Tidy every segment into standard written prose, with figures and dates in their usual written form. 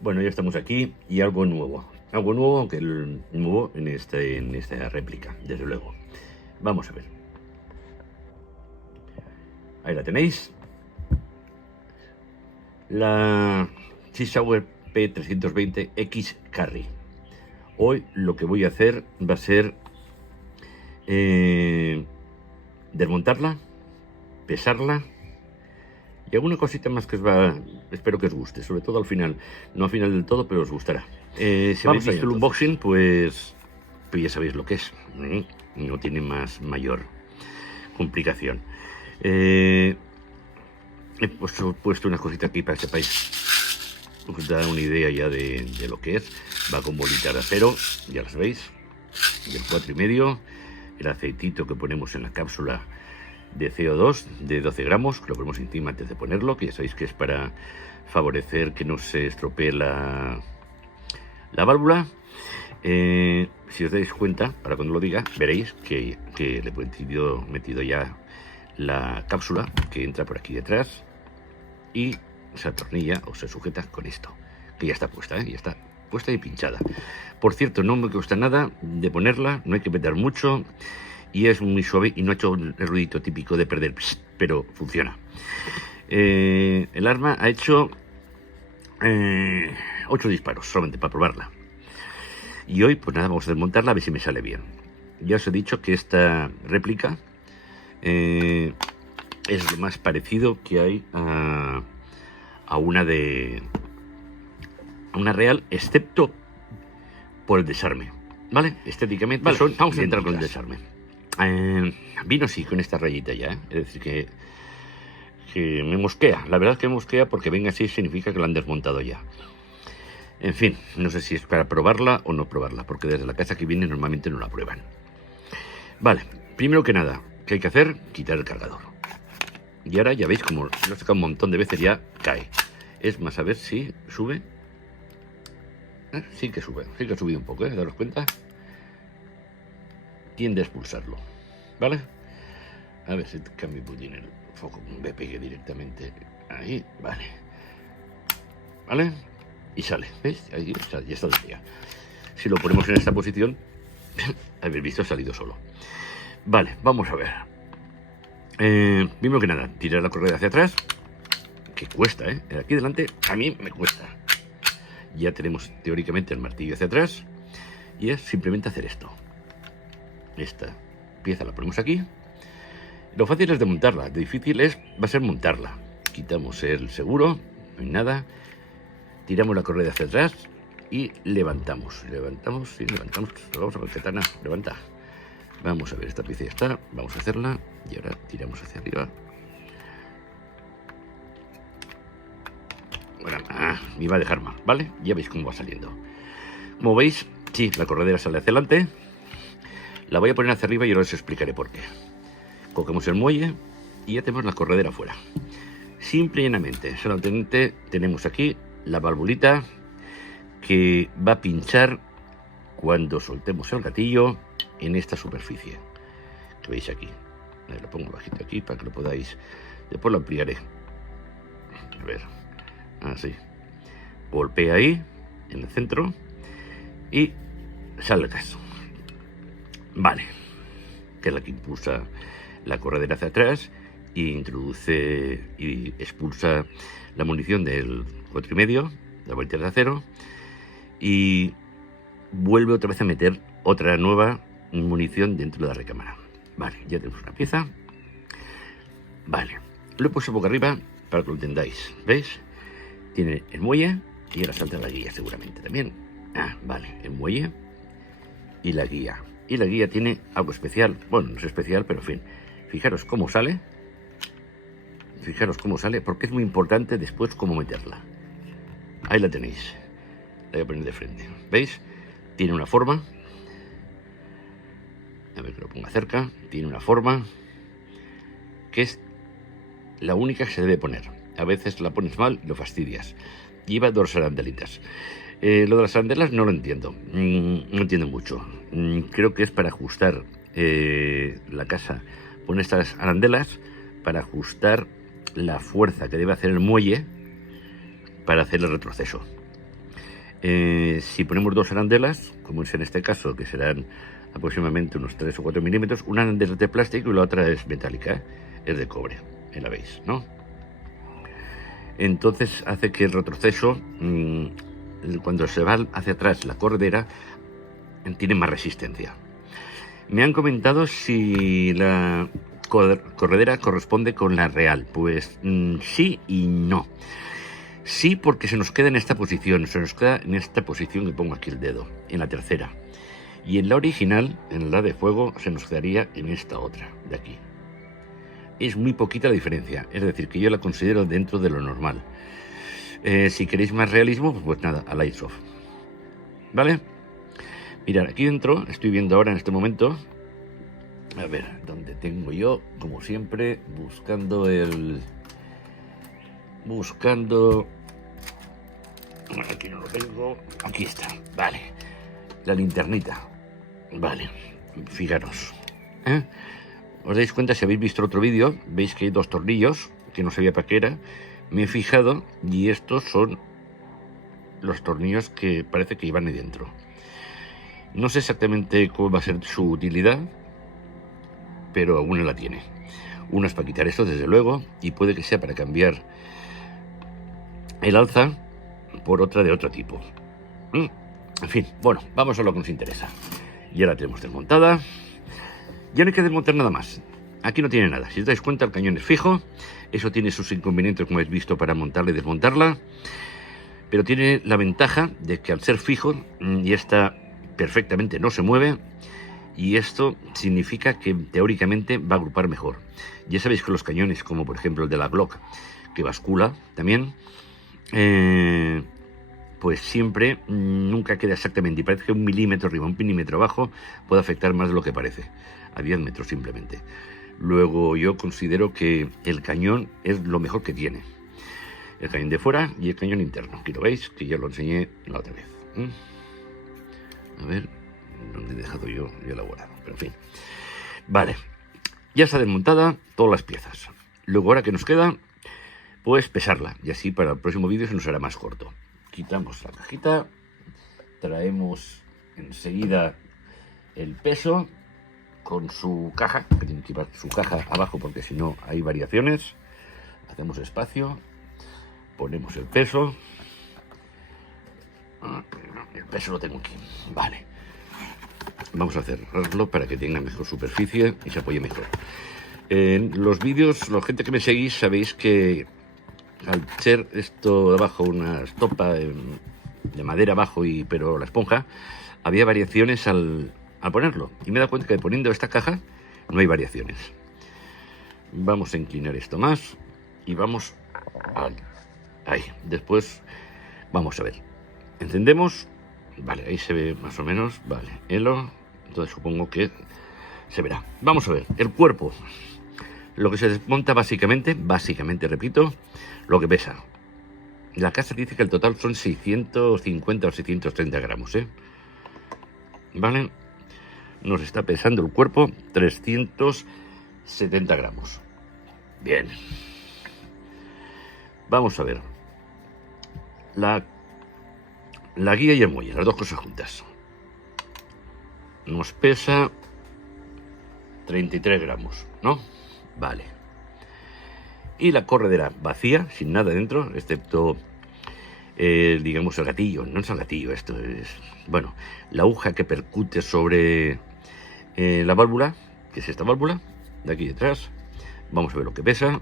Bueno, ya estamos aquí y algo nuevo. Algo nuevo, aunque el nuevo en esta réplica, desde luego. Vamos a ver. Ahí la tenéis. La Seashauer P320X Carry. Hoy lo que voy a hacer va a ser desmontarla, pesarla y alguna cosita más que espero que os guste, sobre todo al final. No al final del todo, pero os gustará. Si habéis visto el unboxing, pues ya sabéis lo que es. No tiene mayor complicación. He puesto unas cositas aquí para que sepáis, os da una idea ya de lo que es. Va con bolitas de acero, ya las veis, y el 4,5, el aceitito que ponemos en la cápsula de CO2 de 12 gramos, que lo ponemos encima antes de ponerlo, que ya sabéis que es para favorecer que no se estropee la válvula. Si os dais cuenta, para cuando lo diga, veréis que le he metido ya la cápsula que entra por aquí detrás y se atornilla o se sujeta con esto, que ya está puesta, ya está puesta y pinchada. Por cierto, no me cuesta nada de ponerla, no hay que meter mucho y es muy suave y no ha hecho el ruidito típico de perder, pero funciona. El arma ha hecho 8 disparos solamente para probarla. Y hoy, pues nada, vamos a desmontarla a ver si me sale bien. Ya os he dicho que esta réplica es lo más parecido que hay a una real, excepto por el desarme, ¿vale? Estéticamente, vale, vamos a entrar con el desarme. Vino así con esta rayita ya, es decir que me mosquea. La verdad es que me mosquea porque venga así significa que lo han desmontado ya. En fin, no sé si es para probarla o no probarla, porque desde la casa que viene normalmente no la prueban. Vale, primero que nada, ¿qué hay que hacer? Quitar el cargador. Y ahora ya veis como lo he sacado un montón de veces, ya cae. Es más, a ver si sube. Sí que sube, sí que ha subido un poco, daros cuenta. Tiende a expulsarlo, ¿vale? A ver si cambio un poquito el foco, me pegue directamente ahí, vale. ¿Vale? Y sale, ¿veis? Ahí ya está ya. Si lo ponemos en esta posición, habéis visto, ha salido solo. Vale, vamos a ver. Primero que nada, tirar la correa hacia atrás, que cuesta, aquí delante a mí me cuesta. Ya tenemos teóricamente el martillo hacia atrás y es simplemente hacer esto. Esta pieza la ponemos aquí. Lo fácil es desmontarla, lo difícil va a ser montarla. Quitamos el seguro, no hay nada. Tiramos la correa hacia atrás y levantamos. Levantamos. Vamos a ver, Katana, levanta. Vamos a ver, esta pieza ya está. Vamos a hacerla y ahora tiramos hacia arriba. Bueno, me iba a dejar mal, ¿vale? Ya veis cómo va saliendo. Como veis, sí, la corredera sale hacia adelante. La voy a poner hacia arriba y ahora os explicaré por qué. Cogemos el muelle y ya tenemos la corredera fuera. Simple y llanamente, solamente tenemos aquí la valvulita que va a pinchar cuando soltemos el gatillo en esta superficie que veis aquí. Lo pongo bajito aquí para que lo podáis, después lo ampliaré. A ver, así, golpea ahí en el centro y sale el gas. Vale, que es la que impulsa la corredera hacia atrás y introduce y expulsa la munición del 4,5, la bolita de acero, y vuelve otra vez a meter otra nueva munición dentro de la recámara. Vale, ya tenemos una pieza. Vale, lo he puesto boca arriba para que lo entendáis. ¿Veis? Tiene el muelle y ahora salta la guía seguramente también. Vale, el muelle y la guía. Y la guía tiene algo especial. Bueno, no es especial, pero en fin. Fijaros cómo sale. Fijaros cómo sale, porque es muy importante después cómo meterla. Ahí la tenéis. La voy a poner de frente. ¿Veis? Tiene una forma. A ver que lo ponga cerca. Tiene una forma que es la única que se debe poner. A veces la pones mal y lo fastidias. Lleva 2 arandelitas. Lo de las arandelas no lo entiendo. No entiendo mucho. Creo que es para ajustar la casa. Pone estas arandelas para ajustar la fuerza que debe hacer el muelle para hacer el retroceso. Si ponemos dos arandelas, como es en este caso, que serán aproximadamente unos 3 o 4 milímetros, una arandela es de plástico y la otra es metálica, es de cobre, la veis, ¿no? Entonces hace que el retroceso, cuando se va hacia atrás la corredera, tiene más resistencia. Me han comentado si la corredera corresponde con la real. Pues sí y no. Sí, porque se nos queda en esta posición, que pongo aquí el dedo, en la tercera. Y en la original, en la de fuego, se nos quedaría en esta otra, de aquí. Es muy poquita la diferencia, es decir, que yo la considero dentro de lo normal. Si queréis más realismo, pues nada, a Lights Off. ¿Vale? Mirad, aquí dentro, estoy viendo ahora en este momento, a ver, ¿dónde tengo yo? Como siempre, aquí no lo tengo, aquí está, vale, la linternita, vale, fijaros, os dais cuenta, si habéis visto otro vídeo, veis que hay dos tornillos, que no sabía para qué era, me he fijado, y estos son los tornillos que parece que iban ahí dentro. No sé exactamente cómo va a ser su utilidad, pero alguna la tiene. Una es para quitar esto, desde luego, y puede que sea para cambiar el alza por otra de otro tipo. En fin, bueno, vamos a lo que nos interesa. Ya la tenemos desmontada. Ya no hay que desmontar nada más. Aquí no tiene nada. Si os dais cuenta, el cañón es fijo. Eso tiene sus inconvenientes, como habéis visto, para montarla y desmontarla. Pero tiene la ventaja de que al ser fijo, y esta perfectamente no se mueve, y esto significa que teóricamente va a agrupar mejor. Ya sabéis que los cañones, como por ejemplo el de la Glock, que bascula también, pues siempre nunca queda exactamente, y parece que 1 milímetro arriba, 1 milímetro abajo puede afectar más de lo que parece, a 10 metros simplemente. Luego yo considero que el cañón es lo mejor que tiene, el cañón de fuera y el cañón interno. Aquí lo veis, que ya lo enseñé la otra vez. A ver, ¿dónde he dejado yo elaborado? Pero en fin, vale, ya está desmontada todas las piezas. Luego ahora que nos queda, pues pesarla, y así para el próximo vídeo se nos hará más corto. Quitamos la cajita, traemos enseguida el peso con su caja, que tiene que llevar su caja abajo porque si no hay variaciones. Hacemos espacio, ponemos el peso. El peso lo tengo aquí, vale. Vamos a cerrarlo para que tenga mejor superficie y se apoye mejor. En los vídeos, la gente que me seguís, sabéis que al ser esto de abajo una estopa de madera abajo, pero la esponja, había variaciones al ponerlo. Y me he dado cuenta que poniendo esta caja no hay variaciones. Vamos a inclinar esto más y vamos ahí. Después vamos a ver. Encendemos. Vale, ahí se ve más o menos. Vale, helo. Entonces supongo que se verá. Vamos a ver. El cuerpo. Lo que se desmonta básicamente, repito, lo que pesa. La casa dice que el total son 650 o 630 gramos, ¿vale? Nos está pesando el cuerpo 370 gramos. Bien. Vamos a ver. La guía y el muelle, las dos cosas juntas. Nos pesa 33 gramos, ¿no? Vale. Y la corredera vacía, sin nada dentro, excepto, digamos, el gatillo. No es el gatillo, esto es, bueno, la aguja que percute sobre la válvula, que es esta válvula, de aquí detrás. Vamos a ver lo que pesa.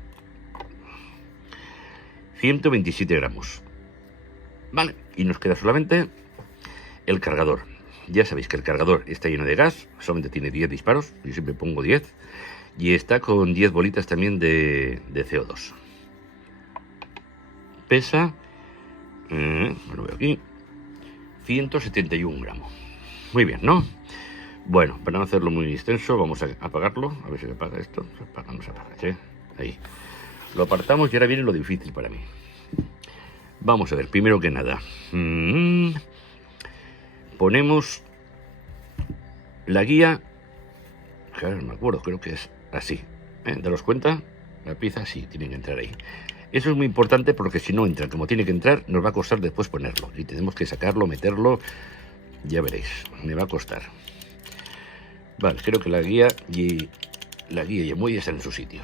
127 gramos. Vale, y nos queda solamente el cargador. Ya sabéis que el cargador está lleno de gas, solamente tiene 10 disparos, yo siempre pongo 10. Y está con 10 bolitas también de CO2. Pesa, lo veo aquí, 171 gramos. Muy bien, ¿no? Bueno, para no hacerlo muy extenso, vamos a apagarlo. A ver si se apaga esto. Se apaga, no se apaga, ¿sí? Ahí. Lo apartamos y ahora viene lo difícil para mí. Vamos a ver, primero que nada. Ponemos la guía. Claro, no me acuerdo, creo que es así. ¿Daros cuenta? La pieza sí, tiene que entrar ahí. Eso es muy importante porque si no entra como tiene que entrar, nos va a costar después ponerlo. Y tenemos que sacarlo, meterlo, ya veréis, me va a costar. Vale, creo que la guía y el muelle están en su sitio.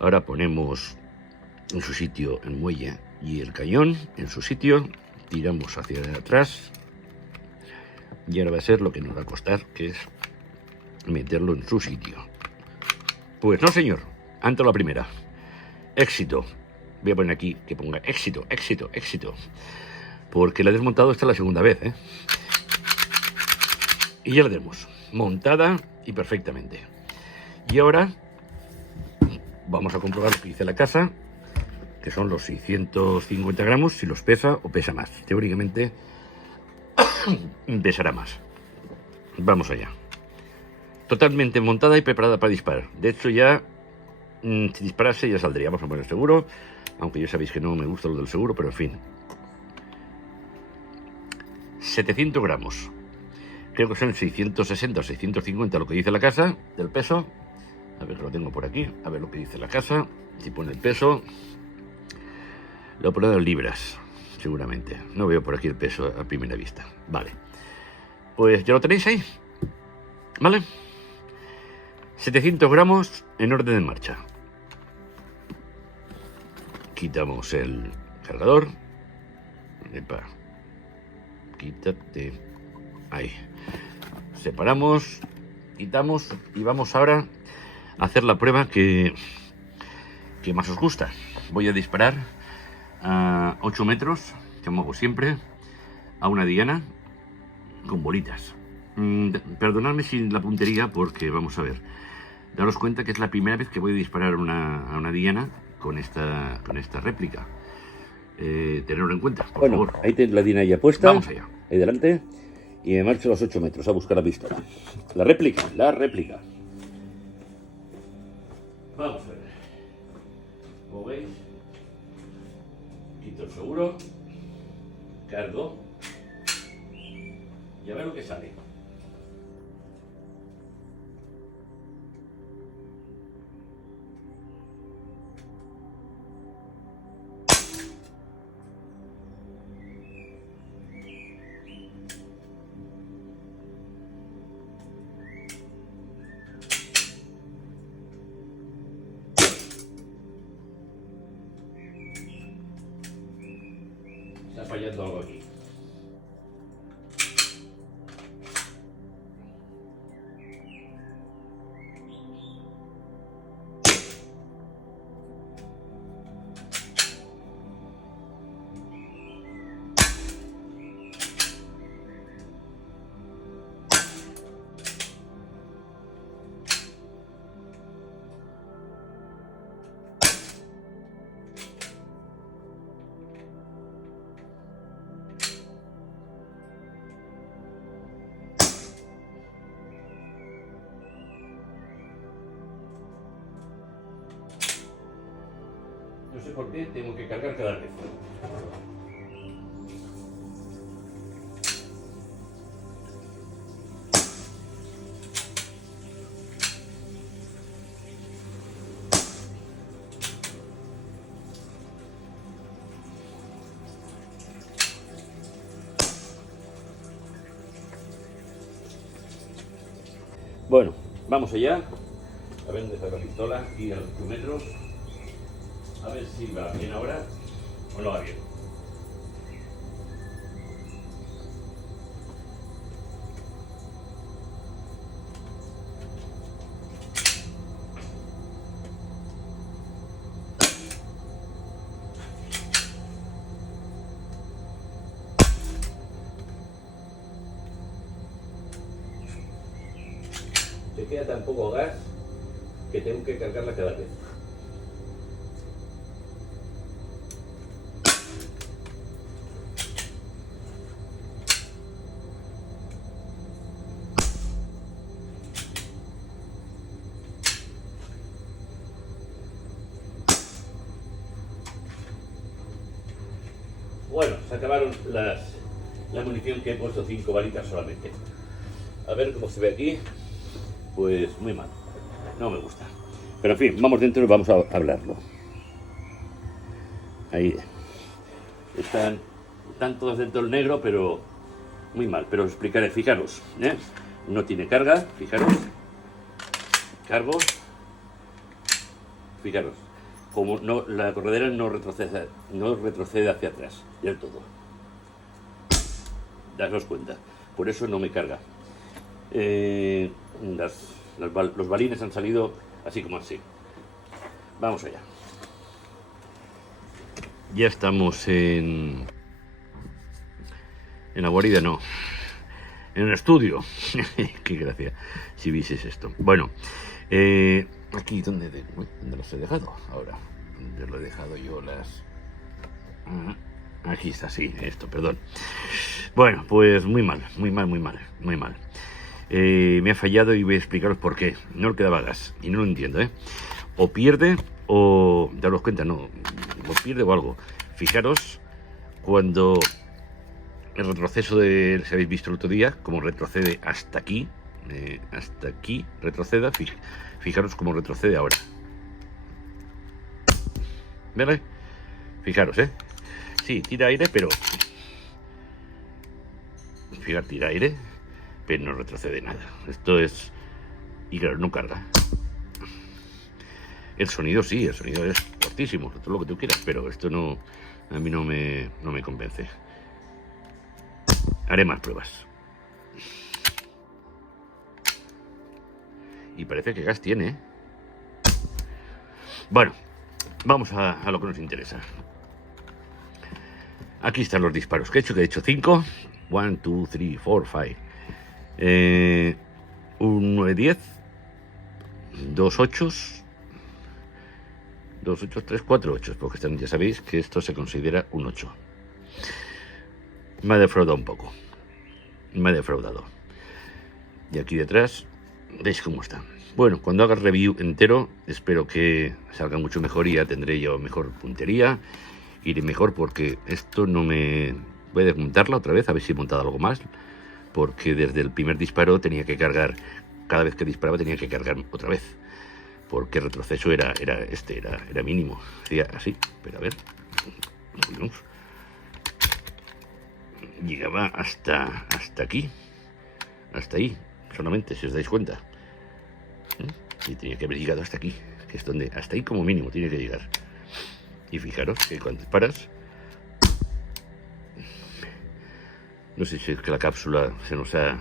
Ahora ponemos en su sitio el muelle y el cañón en su sitio. Tiramos hacia atrás. Y ahora va a ser lo que nos va a costar, que es meterlo en su sitio. Pues no, señor. Antes la primera. Éxito. Voy a poner aquí que ponga éxito, éxito, éxito. Porque la he desmontado esta la segunda vez, ¿eh? Y ya la tenemos montada y perfectamente. Y ahora vamos a comprobar lo que dice la casa, que son los 650 gramos, si los pesa o pesa más. Teóricamente pesará más. Vamos allá. Totalmente montada y preparada para disparar. De hecho ya, si disparase ya saldría. Vamos a poner seguro, aunque ya sabéis que no me gusta lo del seguro, pero en fin. 700 gramos. Creo que son 660 o 650 lo que dice la casa del peso. A ver, lo tengo por aquí. A ver lo que dice la casa. Si pone el peso, lo pone en libras, seguramente. No veo por aquí el peso a primera vista. Vale. Pues ya lo tenéis ahí. ¿Vale? 700 gramos en orden de marcha. Quitamos el cargador. Epa. Quítate. Ahí. Separamos. Quitamos. Y vamos ahora a hacer la prueba que más os gusta. Voy a disparar a 8 metros, como hago siempre, a una diana con bolitas. Perdonadme sin la puntería porque vamos a ver. Daros cuenta que es la primera vez que voy a disparar a una diana con esta réplica. Tenerlo en cuenta, por favor. Ahí tenéis la diana ya puesta. Vamos allá. Ahí delante. Y me marcho a los 8 metros a buscar la pistola. La réplica. Vamos a ver. Como veis, quito el seguro, cargo y a ver lo que sale. Está fallando algo aquí. No sé por qué tengo que cargar cada vez. Bueno, vamos allá. A ver dónde está la pistola y a los 8 metros. A ver si va bien ahora o no va bien. Le queda tan poco gas que tengo que cargarla cada vez. Bueno, se acabaron la munición que he puesto 5 balitas solamente. A ver cómo se ve aquí. Pues muy mal. No me gusta. Pero en fin, vamos dentro y vamos a hablarlo. Ahí. Están todas dentro del negro, pero muy mal. Pero os explicaré, fijaros, ¿eh? No tiene carga, fijaros. Cargo. Fijaros. Como no, la corredera no retrocede hacia atrás del todo. Daros cuenta. Por eso no me carga. Los balines han salido así como así. Vamos allá. Ya estamos en la guarida, no, en el estudio. Qué gracia si vieses esto. Bueno, aquí ¿dónde los he dejado ahora? ¿Dónde lo he dejado yo las? Aquí está, sí, esto, perdón. Bueno, pues muy mal. Me ha fallado y voy a explicaros por qué. No le quedaba gas y no lo entiendo, ¿eh? O pierde o... daros cuenta, no, o pierde o algo. Fijaros cuando el retroceso de... si habéis visto el otro día, como retrocede hasta aquí, retroceda, fijaros cómo retrocede ahora. ¿Vale? Fijaros, ¿eh? Sí, tira aire, pero... fijaros, tira aire, pero no retrocede nada. Esto es... y claro, no carga. El sonido sí, el sonido es fortísimo, todo lo que tú quieras, pero esto no, a mí no me convence. Haré más pruebas. Y parece que gas tiene, ¿eh? Bueno, vamos a lo que nos interesa. Aquí están los disparos que he hecho 5. 1, 2, 3, 4, 5. Un 9-10. 2 8. 2 8, 3, 4 8, porque ya sabéis que esto se considera un 8. Me ha defraudado un poco. Me ha defraudado. Y aquí detrás, veis cómo está. Bueno, cuando haga el review entero, espero que salga mucho mejor y ya tendré yo mejor puntería. Iré mejor porque esto no me... voy a desmontarla otra vez, a ver si he montado algo más. Porque desde el primer disparo tenía que cargar, cada vez que disparaba tenía que cargar otra vez. Porque el retroceso era mínimo. Hacía así, pero a ver. Llegaba hasta aquí. Hasta ahí, solamente, si os dais cuenta. Y tenía que haber llegado hasta aquí, que es donde, hasta ahí como mínimo tiene que llegar. Y fijaros que cuando disparas, no sé si es que la cápsula se nos ha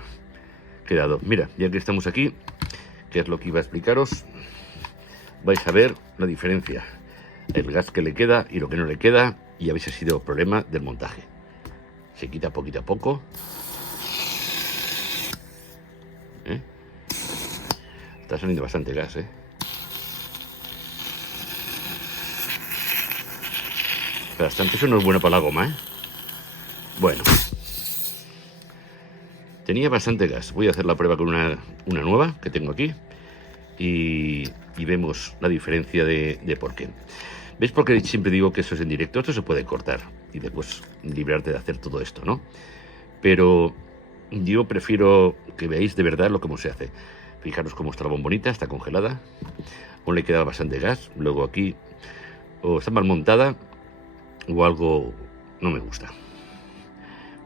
quedado. Mira, ya que estamos aquí, que es lo que iba a explicaros, vais a ver la diferencia, el gas que le queda y lo que no le queda, y habéis sido problema del montaje. Se quita poquito a poco. Está saliendo bastante gas, Bastante, eso no es bueno para la goma, Bueno. Tenía bastante gas. Voy a hacer la prueba con una nueva que tengo aquí. Y vemos la diferencia de por qué. ¿Veis por qué siempre digo que eso es en directo? Esto se puede cortar y después librarte de hacer todo esto, ¿no? Pero yo prefiero que veáis de verdad cómo se hace. Fijaros cómo está la bombonita, está congelada. Aún le queda bastante gas. Luego aquí o está mal montada o algo no me gusta.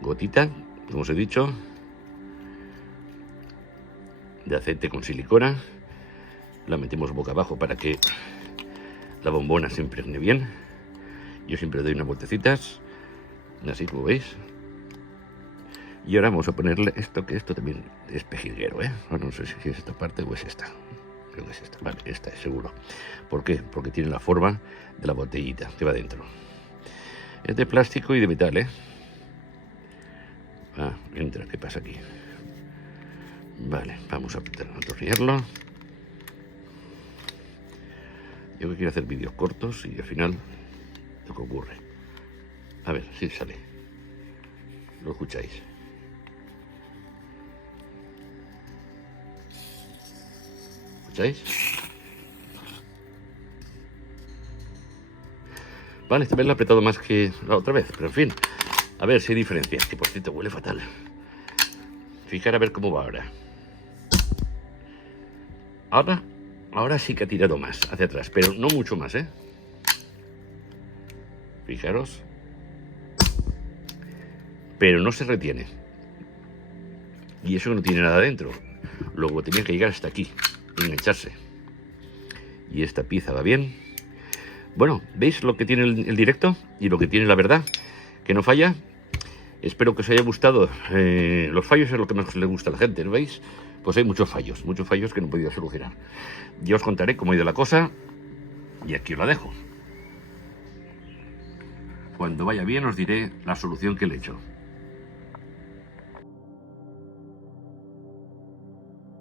Gotita, como os he dicho, de aceite con silicona. La metemos boca abajo para que la bombona se impregne bien. Yo siempre doy unas vueltecitas, así como veis. Y ahora vamos a ponerle esto, que esto también es pejiguero, No sé si es esta parte o es esta. Creo que es esta. Vale, esta es seguro. ¿Por qué? Porque tiene la forma de la botellita que va dentro. Es de plástico y de metal, entra, ¿qué pasa aquí? Vale, vamos a atornillarlo. Yo que quiero hacer vídeos cortos y al final lo que ocurre. A ver, si sale. Lo escucháis. ¿Escucháis? Vale, esta vez la he apretado más que la otra vez, pero en fin. A ver si hay diferencias, que por cierto huele fatal. Fijar a ver cómo va ahora. Ahora sí que ha tirado más hacia atrás, pero no mucho más, Fijaros. Pero no se retiene. Y eso no tiene nada dentro. Luego tenía que llegar hasta aquí, engancharse. Y esta pieza va bien. Bueno, ¿veis lo que tiene el directo? Y lo que tiene la verdad, que no falla. Espero que os haya gustado. Los fallos es lo que más le gusta a la gente, ¿no veis? Pues hay muchos fallos que no he podido solucionar. Ya os contaré cómo ha ido la cosa. Y aquí os la dejo. Cuando vaya bien os diré la solución que le he hecho.